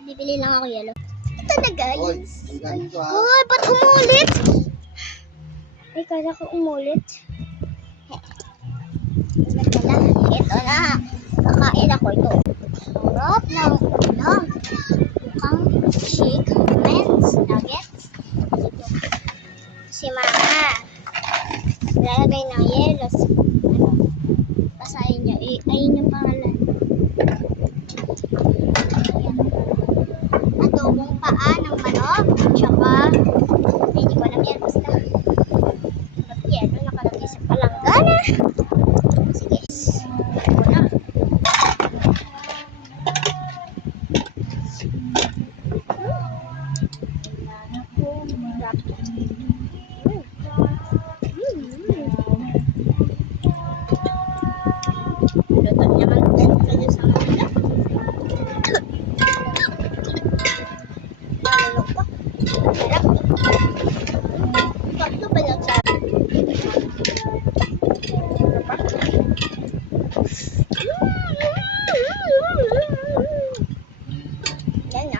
Bibili lang ako yellow. Ito na guys. Ay, ba't umulit? Ay, kala ko umulit. Ito na. Kakain ako ito. Sarap ng ulam. Mukhang chicken nuggets. Ito. Si Mama. Lalagay ng yellow. Ano? Basahin niya. Ayun yung pangalan. Adobong paa ng manok. Tsaka, hindi ko alam yan. Basta, ba't yelo nakalagay sa palanggana? Sige. Ito na. Luto naman kayo sa mga. Sarap. Tatlo pa lang sa yan na.